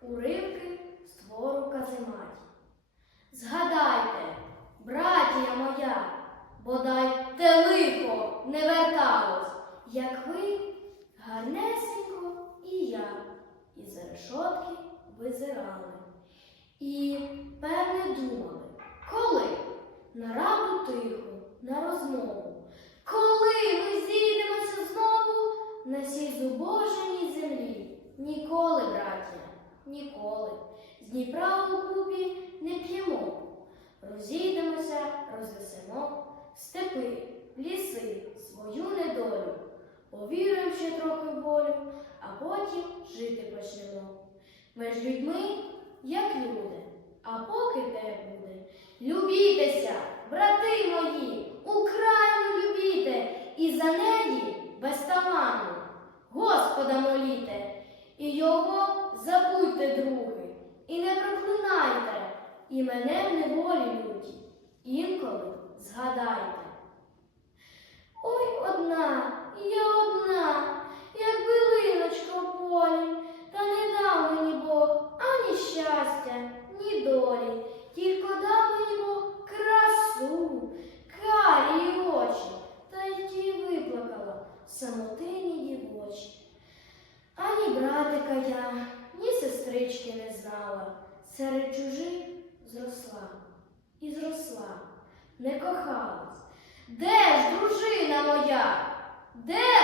Уривки з твору Казиматі. Згадайте, братія моя, бодай те лихо не верталось, як ви гарнесенько і я із решотки визирали. І, певне, думали, коли на раду тиху, на розмову, коли ми зійдемося знову на сій зубоженій землі. Ніколи, браття, ніколи. З Дніпра у купі не п'ємо. Розійдемося, рознесемо в степи, ліси, свою недолю. Повіруємо ще трохи в волю, а потім жити почнемо. Ми ж людьми, як люди, а поки те буде. Любітеся, брати мої, Україну любіте, і за неї безтаманну Господа моліте, і його забудьте, други, і не проклинайте, і мене в неволі люті, інколи згадайте. Ой, одна, я одна, як билиночка в полі, та не дав мені Бог ані щастя, ні долі, тільки дав мені Бог красу, карі очі, та й ті виплакала самотині дівочі. Ані братика я, ні сестрички не знала, серед чужих зросла і зросла, не кохалась. Де ж дружина моя? Де